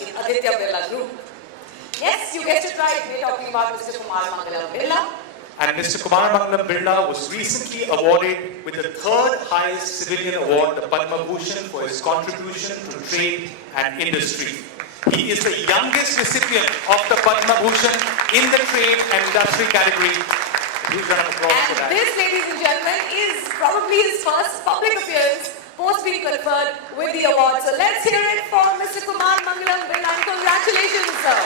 in Aditya Birla Group. Yes, you guessed it right, we're talking about Mr. Kumar Mangalam Birla. And Mr. Kumar Mangalam Birla was recently awarded with the third highest civilian award, the Padma Bhushan, for his contribution to trade and industry. He is the youngest recipient of the Padma Bhushan in the trade and industry category. Huge round of applause for that. And this, ladies and gentlemen, is probably his first public appearance post being conferred with the award. So let's hear it for Mr. Kumar Mangalam Birla. Congratulations, sir.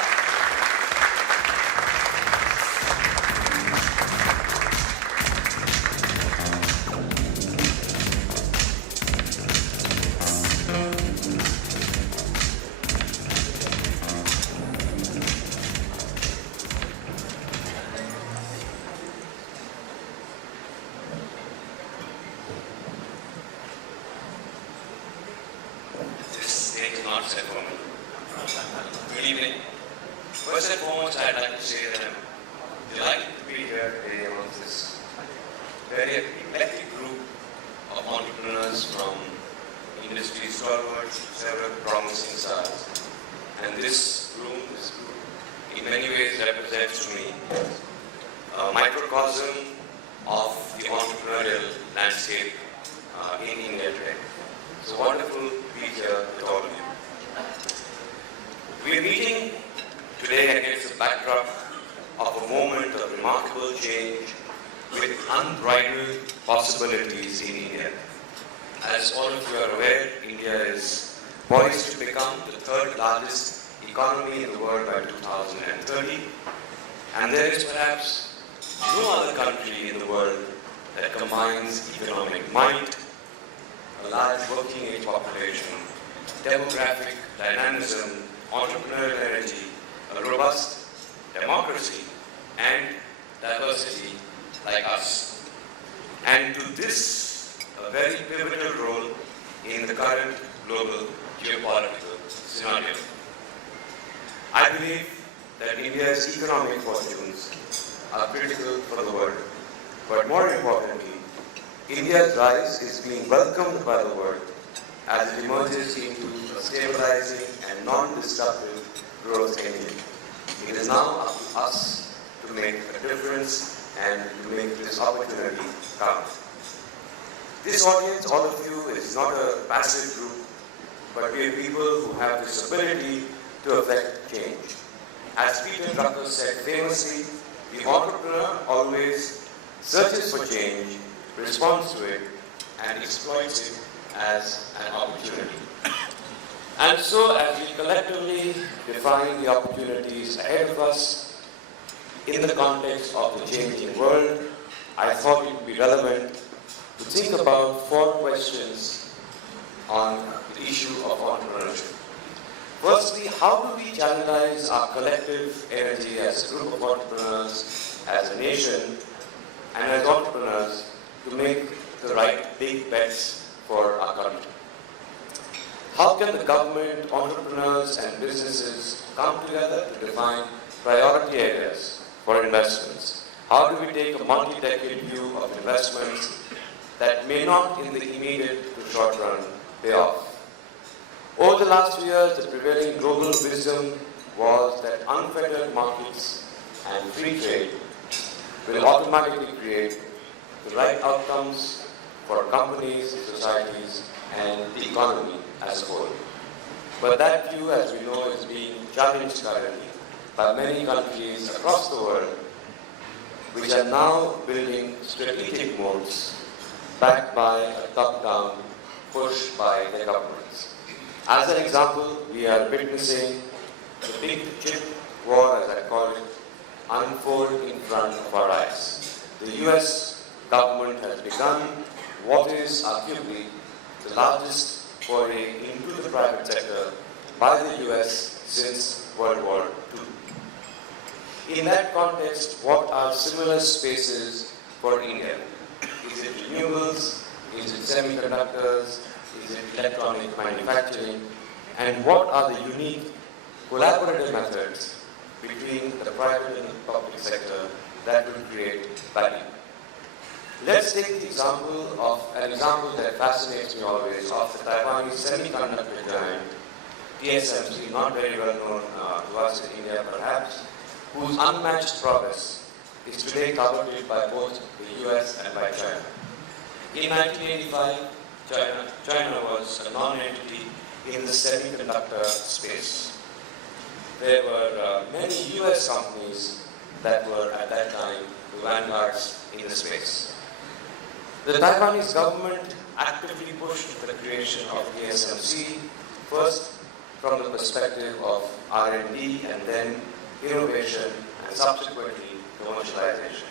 Not set for me. Good evening. First and foremost, I'd like to say that I'm delighted to be here today amongst this very eclectic group of entrepreneurs from industry stalwarts, several promising stars. And this group, in many ways represents to me a microcosm of the entrepreneurial landscape in India today. It's wonderful to be here with all of you. We are meeting today against the backdrop of a moment of remarkable change with unbridled possibilities in India. As all of you are aware, India is poised to become the third largest economy in the world by 2030. And there is perhaps no other country in the world that combines economic might, a large working age population, demographic dynamism, entrepreneurial energy, a robust democracy, and diversity like us. And to this, a very pivotal role in the current global geopolitical scenario. I believe that India's economic fortunes are critical for the world. But more importantly, India's rise is being welcomed by the world as it emerges into a stabilizing and non-disruptive growth engine. It is now up to us to make a difference and to make this opportunity count. This audience, all of you, is not a passive group, but we are people who have this ability to affect change. As Peter Drucker said famously, the entrepreneur always searches for change, responds to it, and exploits it as an opportunity. And so, as we collectively define the opportunities ahead of us in the context of the changing world, I thought it would be relevant to think about 4 questions on the issue of entrepreneurship. Firstly, how do we channelize our collective energy as a group of entrepreneurs, as a nation, and as entrepreneurs to make the right big bets for our country? How can the government, entrepreneurs and businesses come together to define priority areas for investments? How do we take a multi-decade view of investments that may not in the immediate to short run pay off? Over the last few years, the prevailing global wisdom was that unfettered markets and free trade will automatically create the right outcomes for companies, societies, and the economy as a whole. But that view, as we know, is being challenged currently by many countries across the world, which are now building strategic modes backed by a top-down push by their governments. As an example, we are witnessing the big chip war, as I call it, unfold in front of our eyes. The US government has begun what is arguably the largest foray into the private sector by the US since World War II. In that context, what are similar spaces for India? Is it renewables? Is it semiconductors? Is it electronic manufacturing? And what are the unique collaborative methods between the private and the public sector that will create value? Let's take the example of an example that fascinates me always of the Taiwanese semiconductor giant TSMC, not very well known to us in India perhaps, whose unmatched progress is today coveted by both the US and by China. In 1985, China was a non-entity in the semiconductor space. There were many US companies that were at that time the vanguards in the space. The Taiwanese government actively pushed for the creation of TSMC, first from the perspective of R&D and then innovation and subsequently commercialization.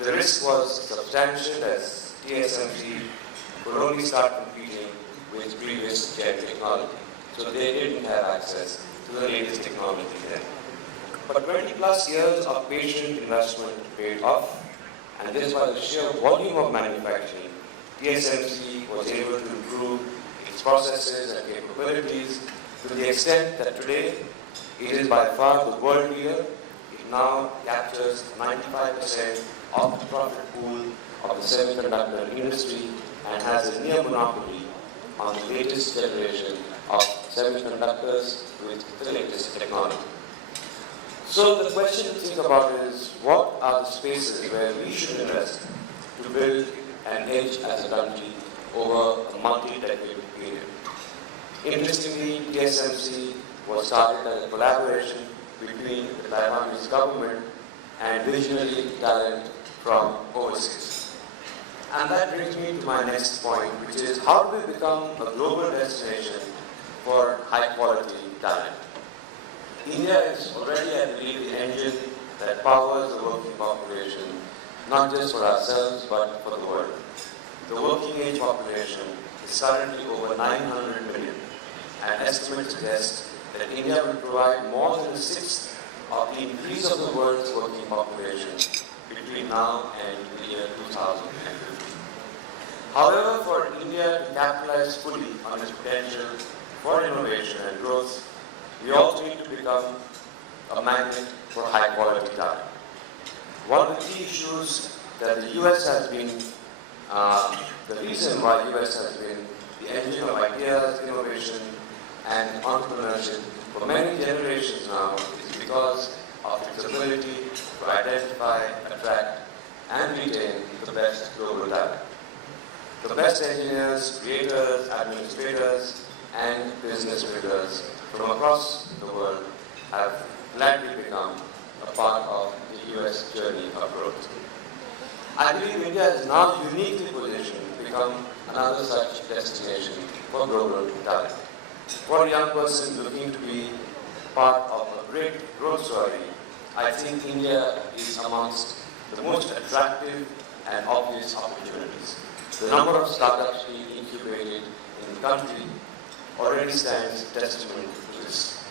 The risk was substantial as TSMC could only start competing with previous gen technology, so they didn't have access to the latest technology then. But 20 plus years of patient investment paid off, and this by the sheer volume of manufacturing, TSMC was able to improve its processes and capabilities to the extent that today it is by far the world leader. It now captures 95% of the profit pool of the semiconductor industry and has a near monopoly on the latest generation of semiconductors with the latest technology. So the question to think about is, what are the spaces where we should invest to build an edge as a country over a multi-decade period? Interestingly, TSMC was started as a collaboration between the Taiwanese government and visionary talent from overseas. And that brings me to my next point, which is how do we become a global destination for high-quality talent? India is already, I believe, the engine that powers the working population, not just for ourselves, but for the world. The working age population is currently over 900 million, and estimates suggest that India will provide more than a sixth of the increase of the world's working population between now and the year 2050. However, for India to capitalize fully on its potential for innovation and growth, we also need to become a magnet for high-quality talent. One of the key issues that the US has been, the reason why US has been the engine of ideas, innovation, and entrepreneurship for many generations now is because of its ability to identify, attract, and retain the best global talent. The best engineers, creators, administrators, and business builders from across the world have gladly become a part of the US journey of growth. I believe India is now uniquely positioned to become another such destination for global talent. For a young person looking to be part of a great growth story, I think India is amongst the most attractive and obvious opportunities. The number of startups being incubated in the country already stands testament to this.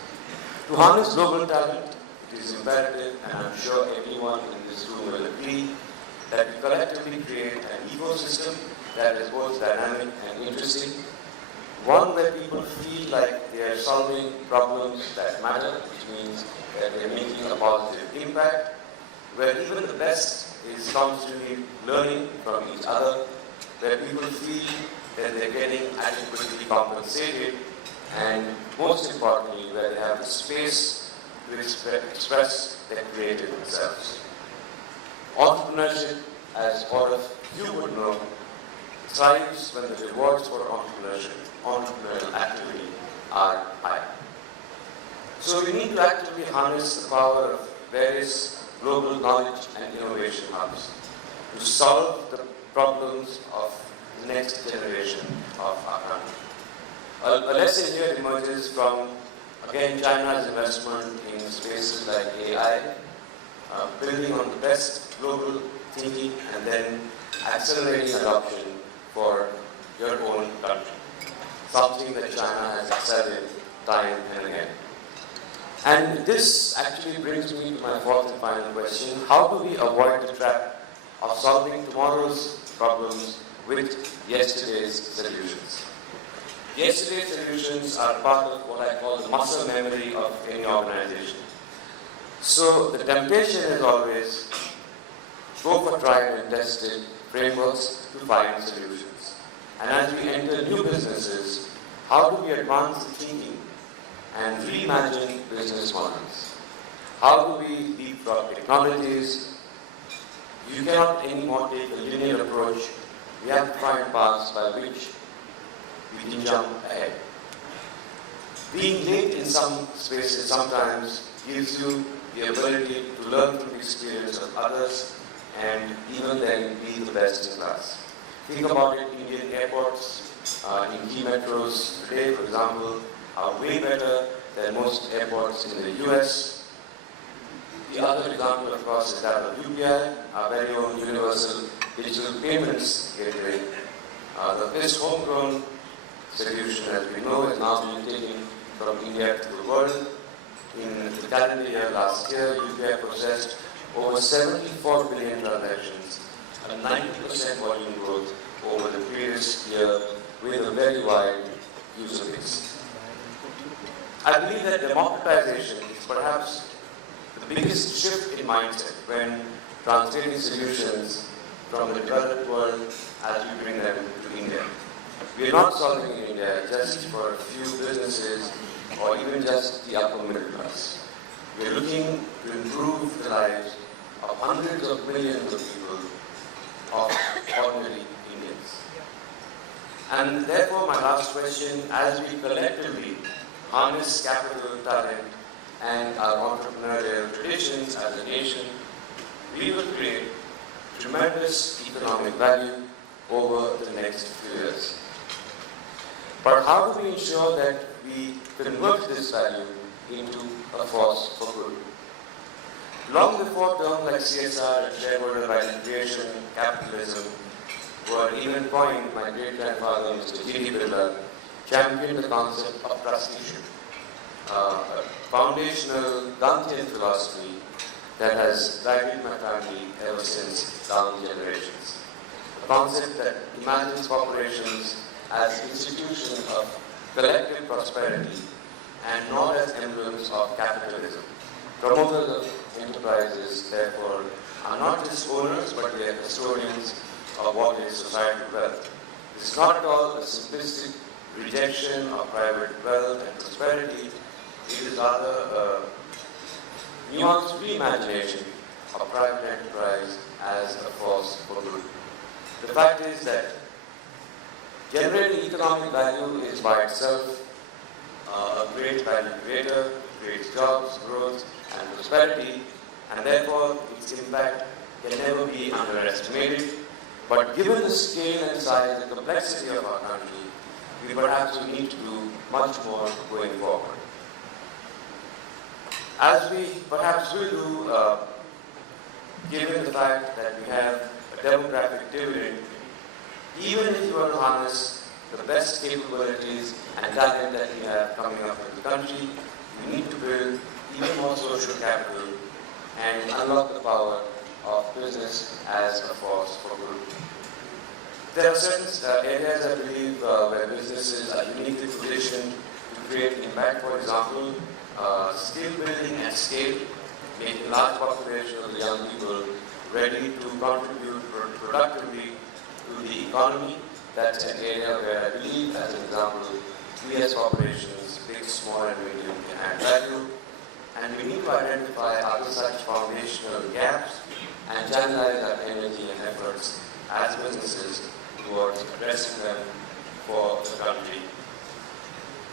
To harness global talent, it is imperative, and I'm sure everyone in this room will agree, that we collectively create an ecosystem that is both dynamic and interesting, one where people feel like they are solving problems that matter, which means that they are making a positive impact, where even the best is constantly learning from each other, where people feel that they're getting adequately compensated, and most importantly, where they have the space to express their creative selves. Entrepreneurship, as all of you would know, thrives when the rewards for entrepreneurial activity are high. So we need to actively harness the power of various global knowledge and innovation hubs to solve the problems of the next generation of our country. A lesson here emerges from, again, China's investment in spaces like AI, building on the best global thinking and then accelerating adoption for your own country, something that China has excelled in time and again. And this actually brings me to my fourth and final question: how do we avoid the trap of solving tomorrow's problems with yesterday's solutions? Yesterday's solutions are part of what I call the muscle memory of any organization. So the temptation is always go for tried and tested frameworks to find solutions. And as we enter new businesses, how do we advance the thinking and reimagine business models. How do we leapfrog technologies? You cannot anymore take a linear approach. We have to find paths by which we can jump ahead. Being late in some spaces sometimes gives you the ability to learn from the experience of others and even then be the best in class. Think about it, Indian airports in key metros today, for example, are way better than most airports in the US. The other example, of course, is that of UPI, our very own universal digital payments gateway. The best homegrown solution, as we know, is now being taken from India to the world. In the calendar year last year, UPI processed over 74 billion transactions, a 90% volume growth over the previous year with a very wide user base. I believe that democratization is perhaps the biggest shift in mindset when translating solutions from the developed world as we bring them to India. We are not solving in India just for a few businesses or even just the upper middle class. We are looking to improve the lives of hundreds of millions of people, of ordinary Indians. And therefore, my last question, as we collectively harness capital, talent, and our entrepreneurial traditions as a nation, we will create tremendous economic value over the next few years. But how do we ensure that we convert this value into a force for good? Long before terms like CSR and shareholder value creation, capitalism were even coined, my great-grandfather, Mr. Birla, championed the concept of trusteeship, a foundational Gandhian philosophy that has guided my family ever since down generations. A concept that imagines corporations as institutions of collective prosperity and not as emblems of capitalism. Promoters of enterprises, therefore, are not just owners, but they are custodians of what is societal wealth. This is not at all a simplistic rejection of private wealth and prosperity. It is rather a nuanced reimagination of private enterprise as a force for good. The fact is that generating economic value is by itself a great value creator, creates jobs, growth, and prosperity, and therefore its impact can never be underestimated. But given the scale and size and complexity of our country, we perhaps will need to do much more going forward. As we perhaps will do, given the fact that we have a demographic dividend, even if you want to harness the best capabilities and talent that we have coming up in the country, we need to build even more social capital and unlock the power of business as a force for good. There are certain areas, I believe, where businesses are uniquely positioned to create impact. For example, skill building at scale, making large population of the young people ready to contribute productively to the economy. That's an area where I believe, as an example, we as corporations, big, small, and medium, can add value. And we need to identify other such foundational gaps and channelize our energy and efforts as businesses towards addressing them for the country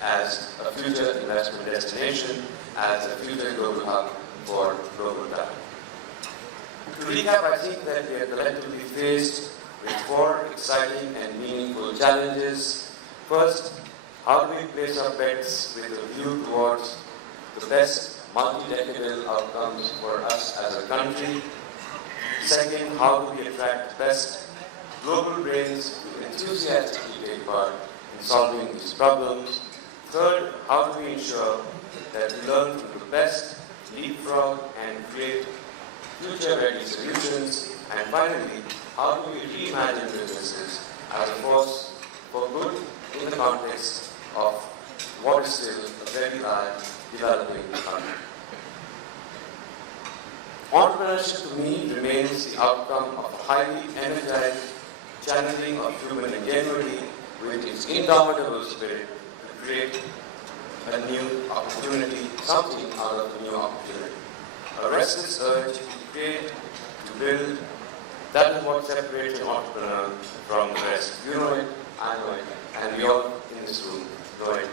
as a future investment destination, as a future global hub for global talent. To recap, I think that we are collectively faced with 4 exciting and meaningful challenges. First, how do we place our bets with a view towards the best multi-decadal outcomes for us as a country? Second, how do we attract best global brains to enthusiastically take part in solving these problems? Third, how do we ensure that we learn from the best, leapfrog, and create future-ready solutions? And finally, how do we reimagine businesses as a force for good in the context of what is still a very large developing country? Entrepreneurship to me remains the outcome of a highly energized channeling of human ingenuity with its indomitable spirit to create a new opportunity, something out of a new opportunity. A restless urge to create, to build. That is what separates an entrepreneur from the rest. You know it, I know it, and we all in this room know it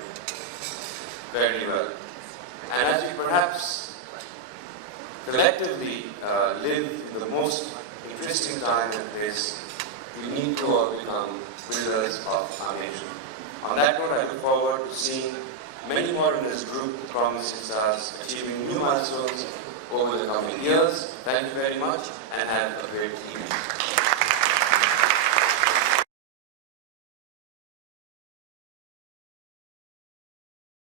very well. And as we perhaps collectively live in the most interesting time and place, we need to all become builders of our nation. On that note, I look forward to seeing many more in this group who promise stars achieving new milestones over the coming years. Thank you very much and have a great evening.